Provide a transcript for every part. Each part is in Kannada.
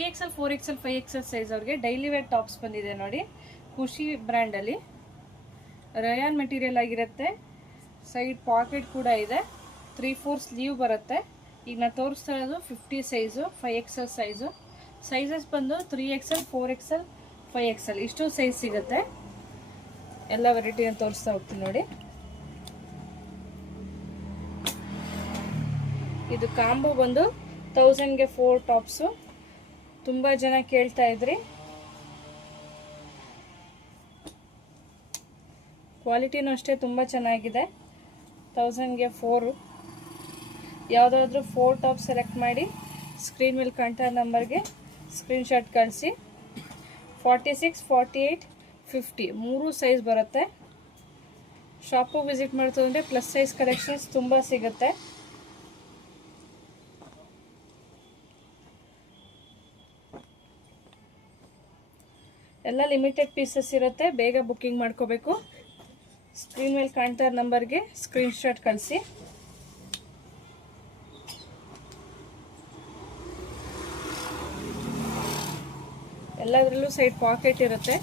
3XL 4XL 5XL ಸೈಜ್ ಅವ್ರಿಗೆ ಡೈಲಿ ವೇರ್ ಟಾಪ್ಸ್ ಬಂದಿದೆ ನೋಡಿ. ಖುಷಿ ಬ್ರ್ಯಾಂಡಲ್ಲಿ ರಯಾನ್ ಮೆಟೀರಿಯಲ್ ಆಗಿರುತ್ತೆ. ಸೈಡ್ ಪಾಕೆಟ್ ಕೂಡ ಇದೆ. 3/4 ಸ್ಲೀವ್ ಬರುತ್ತೆ. ಈಗ ನಾನು ತೋರಿಸ್ತಾ ಇರೋದು 50 ಸೈಜು, 5XL ಸೈಜು. ಸೈಜಸ್ ಬಂದು 3XL 4XL 5XL ಇಷ್ಟು ಸೈಜ್ ಸಿಗುತ್ತೆ. ಎಲ್ಲ ವೆರೈಟಿನ ತೋರಿಸ್ತಾ ಹೋಗ್ತೀನಿ ನೋಡಿ. ಇದು ಕಾಂಬೋ ಬಂದು 1000ಗೆ 4 ಟಾಪ್ಸು. ತುಂಬ ಜನ ಕೇಳ್ತಾ ಇದ್ರಿ. ಕ್ವಾಲಿಟಿನೂ ಅಷ್ಟೇ ತುಂಬ ಚೆನ್ನಾಗಿದೆ. 1000ಗೆ 4. ಯಾವುದಾದ್ರೂ 4 ಟಾಪ್ ಸೆಲೆಕ್ಟ್ ಮಾಡಿ ಸ್ಕ್ರೀನ್ ಮೇಲೆ ಕಾಣ್ತಾ ನಂಬರ್ಗೆ ಸ್ಕ್ರೀನ್ಶಾಟ್ ಕಳಿಸಿ. 46, 48, 50 ಮೂರು ಸೈಜ್ ಬರುತ್ತೆ. ಶಾಪು ವಿಸಿಟ್ ಮಾಡ್ತಂದರೆ ಪ್ಲಸ್ ಸೈಜ್ ಕಲೆಕ್ಷನ್ಸ್ ತುಂಬ ಸಿಗುತ್ತೆ. ಎಲ್ಲ ಲಿಮಿಟೆಡ್ ಪೀಸಸ್ ಇರುತ್ತೆ. ಬೇಗ ಬುಕ್ಕಿಂಗ್ ಮಾಡ್ಕೋಬೇಕು. ಸ್ಕ್ರೀನ್ ಮೇಲೆ ಕಾಣ್ತಾ ನಂಬರ್ಗೆ ಸ್ಕ್ರೀನ್ಶಾಟ್ ಕಳಿಸಿ. ಎಲ್ಲದರಲ್ಲೂ ಸೈಡ್ ಪಾಕೆಟ್ ಇರುತ್ತೆ.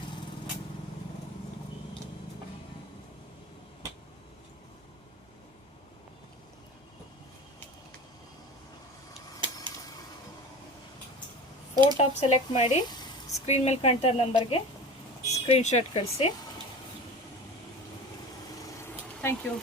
ಫೋರ್ ಟಾಪ್ ಸೆಲೆಕ್ಟ್ ಮಾಡಿ ಸ್ಕ್ರೀನ್ ಮೇಲೆ ಕಾಣ್ತಾ ನಂಬರ್ಗೆ ಸ್ಕ್ರೀನ್ಶಾಟ್ ಕಳಿಸಿ. Thank you.